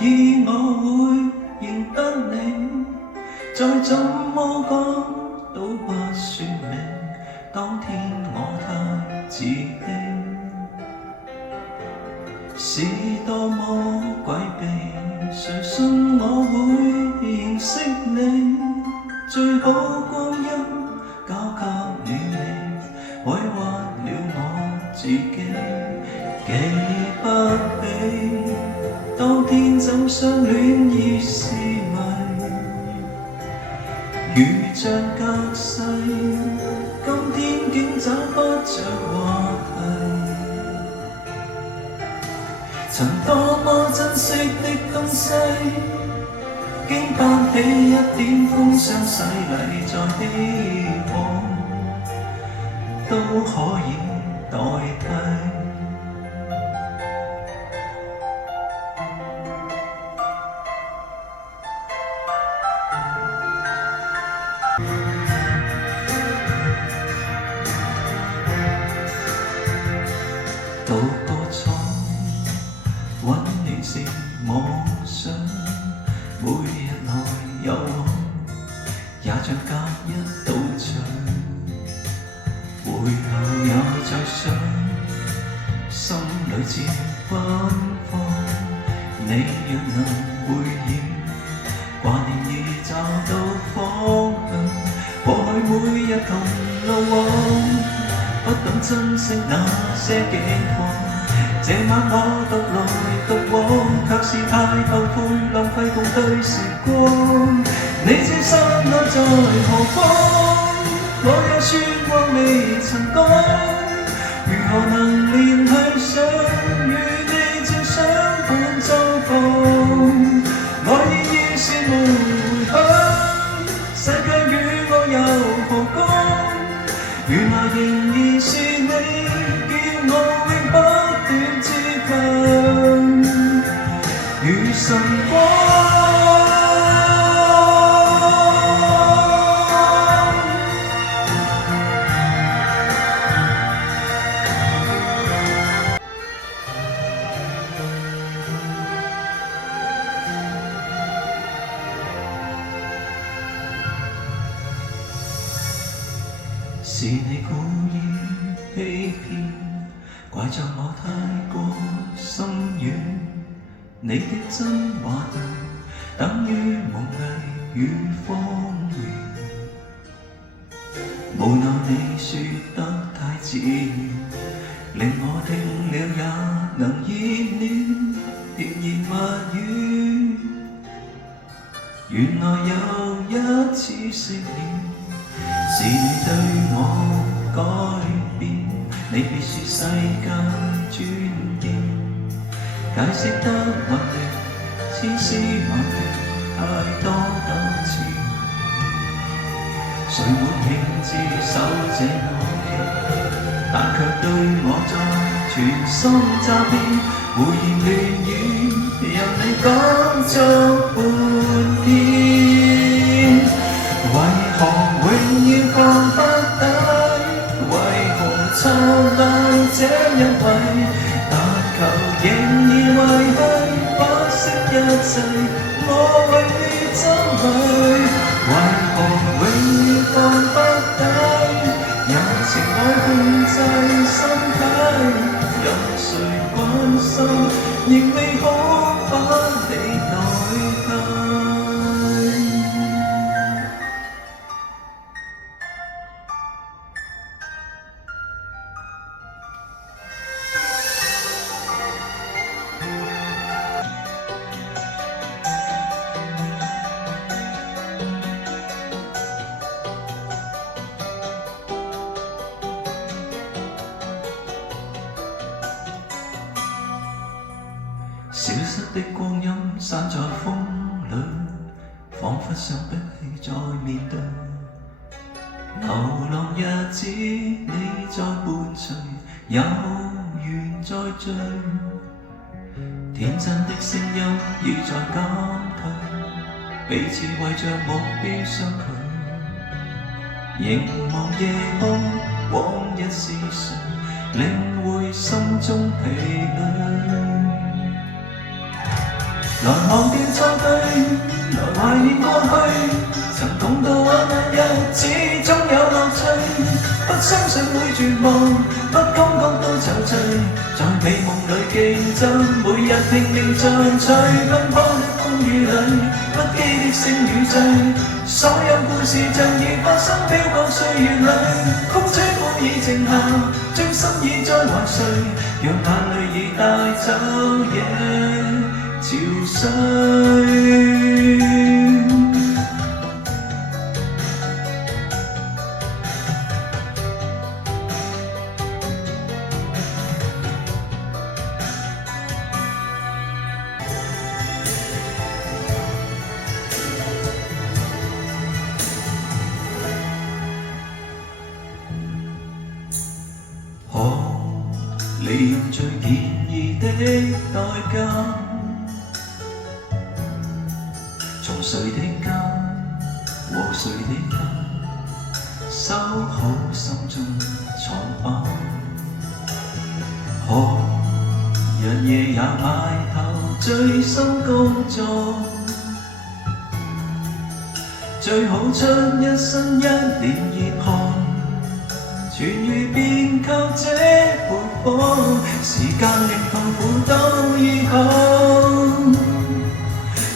意我會認得你，再怎麼講都不算命。當天我太自欺，是多麼詭秘，誰信我會認識你？最好光陰交給了你，委屈了我自己，記不起當天怎相戀已是謎，如像隔世，今天竟找不着話題。曾多麼珍惜的東西，經不起一點風霜洗禮，再希望都可以代替。渡過錯，溫暖是妄想，每日來有往，也像隔一道牆。回頭也在想，心裏漸奔放。你若能回應，掛念已找到方向。過去每日同路往，不懂珍惜那些境況。這晚我獨來獨往，卻是太後悔浪費共對時光。你這心愛在何方？我也說過未曾講，如何能連繫上與你照相伴奏旁？愛意已是無回響，世界與我又何干？原來仍然是你，叫我永不斷接近，如晨光。是你故意欺騙，怪在我太過心軟。你的真話等於無藝與謊言，無奈你說得太自然，令我聽了也能熱戀，甜言蜜語。原來又一次食了。是你對我改變，你別說世界轉變，解釋得混亂，千絲萬縷，太多糾纏。誰沒興致守這我期，但卻對我再全心詐騙，胡言亂語，任你講足半天。為何永遠放不低？為何錯賴這一位？但求仍然維繫，不惜一切，我為你爭取。為何永遠放不低？有情愛控制身體，任誰關心，仍未可把你代替。消失的光陰散在風裏，彷彿想不起再面對。流浪日子你在伴隨，有緣再聚。天真的聲音已在減退，彼此為着目標相距。凝望夜空，往日是誰，領會心中疲累。來忘掉錯對，來懷念過去，曾共度患難日子總有樂趣。不相信會絕望，不感覺到憔悴，在美夢裏競爭，每日拼命進取，奔波的風雨裏，不羈的聲與醉，所有故事像已發生，飄泊歲月裏，風吹過已靜下，將心意再還誰，讓眼淚已帶走夜潮水。連最便宜的代價，從誰的家和誰的家，收好心中瘡疤。日夜也埋頭醉心工作，最好出一身一臉熱汗，痊癒便靠這撥火，時間令痛苦都醫好。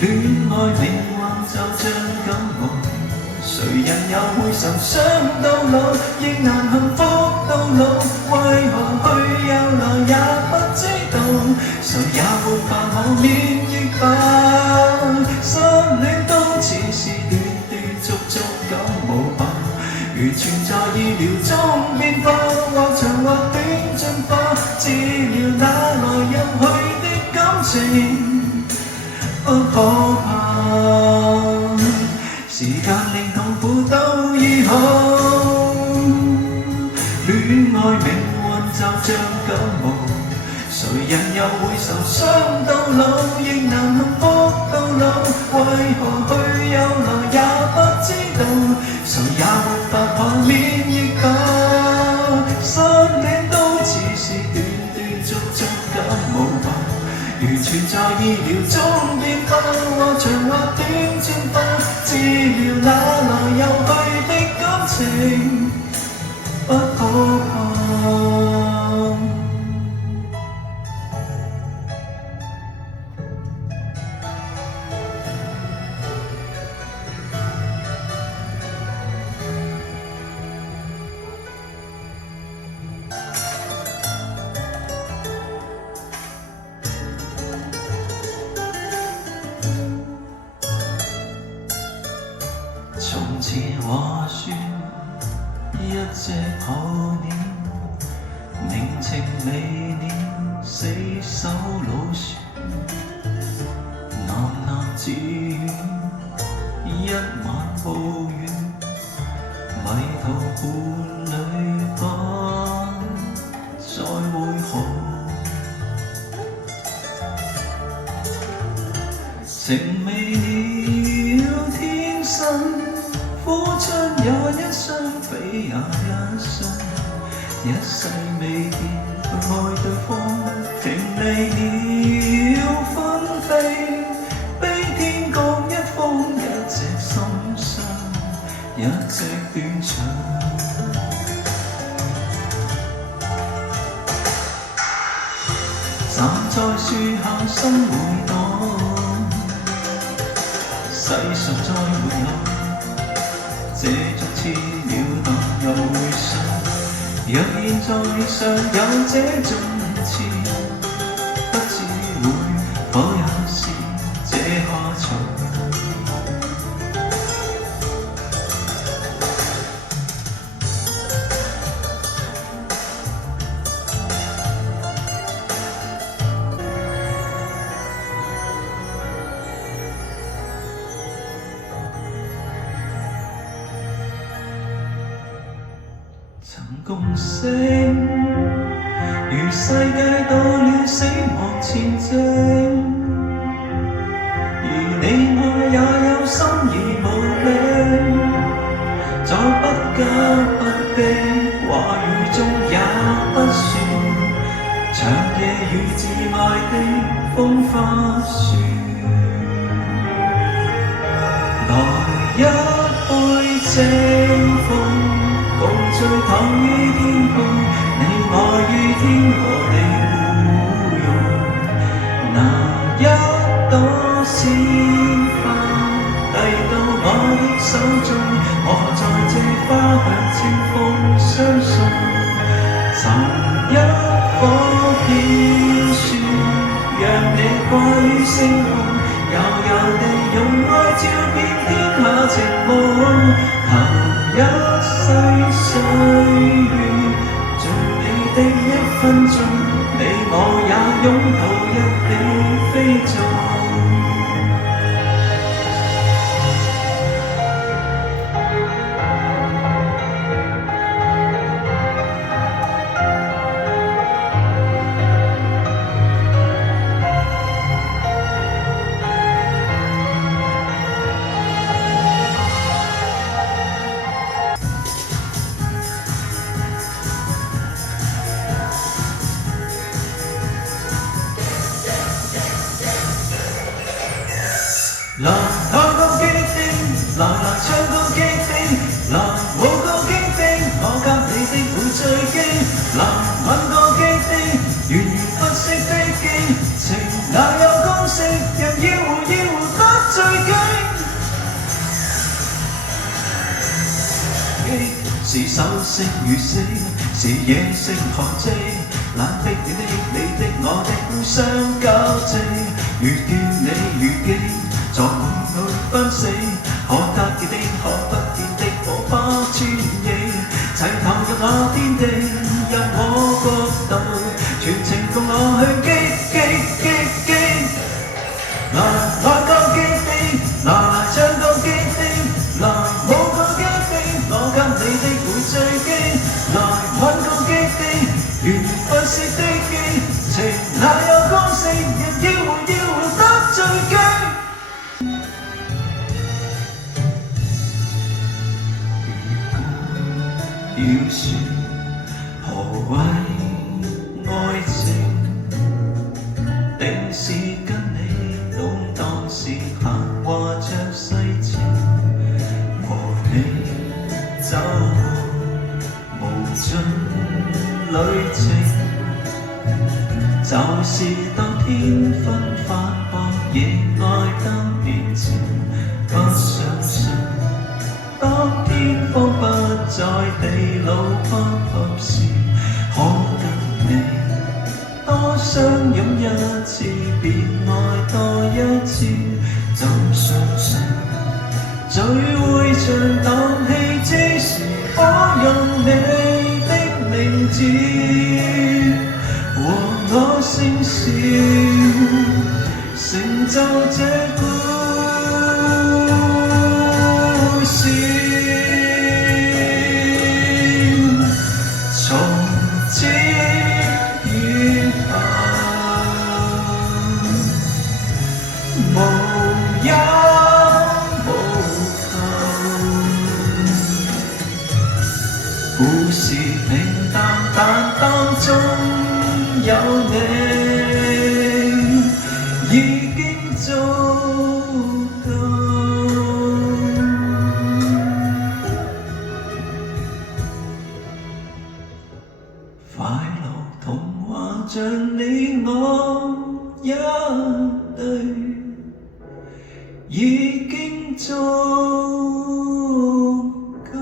戀愛命運就像感冒，誰人又會受傷到老，亦難幸福到老，為何去又來也不知道，誰也沒法可免疫吧。失戀都似是斷斷續續感冒吧，完全在意料中變化，或長或短進化，治療那來入去的感情不可怕，時間令痛苦都醫好。戀愛命運就像感冒，誰人又會受傷到老，亦難幸福到老，為何去又來也不知道，誰也沒法可免疫吧。失戀都似是斷斷續續感冒吧，完全在意料中變化，或長或短進化，治療那來又去的感情不可怕。從前話說一隻泡鳥，寧情未了死守老船，喃喃自語一晚抱怨，迷途伴侶不再會好，情未了天生付出也一生，飛也一生，一世未見愛對方，停離了紛飛，悲天各一方，一隻心傷，一隻斷腸。站在樹下心會盪，世上再沒有這種痴了但又會想，若現在尚有這種痴，不知會否也是這下場。曾共醒，如世界到了死亡前夕，而你我也有心而無力，在不加不的話語中也不算，長夜與自愛的風花雪。於天空，你我於天和地互用。那一朵鮮花遞到我的手中，我何在這花香清風相送。尋一顆片樹，讓你掛於星空，悠悠地用愛照遍天下情夢。求一世歲月，盡你的一分鐘，你我也擁抱一起飛縱。來開個激定，來唱個激定，來舞個激定，我給你的會最驚。來吻個激定，源源不息的激情，哪有公式，人要活得最勁。是手聲與聲，是野性寒靜，冷的你的我的互相交織，遇見你如驚。在夢裏分死，可得見的可不見的火花穿影，齊投入我天地，入我國度，全程共我去激。來愛個激定，來唱個激定，來舞個激定，我給你的會最驚。來吻個激定，源源不息的激情，哪有公式，人要活得最勁。要說何謂愛情，定是跟你弄當時閒話着世情，和你走過無盡旅程，就是當天分發白夜愛燈面前，不相信當天荒不在地老不合時，可跟你多相擁一次，便愛多一次。怎相信聚會場蕩氣之時，可用你的名字和我聲線，成就這故事。從此以後，無憂無求。故事平淡，但當中有你，已經足夠。快樂童話像你我一對，已經足夠。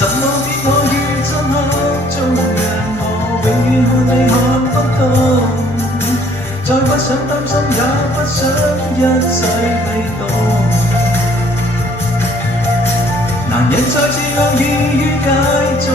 怎麼變我於漆黑中，讓我永遠看你看不到，再不想擔心，也不想一切被動。男人再次偶遇於街中，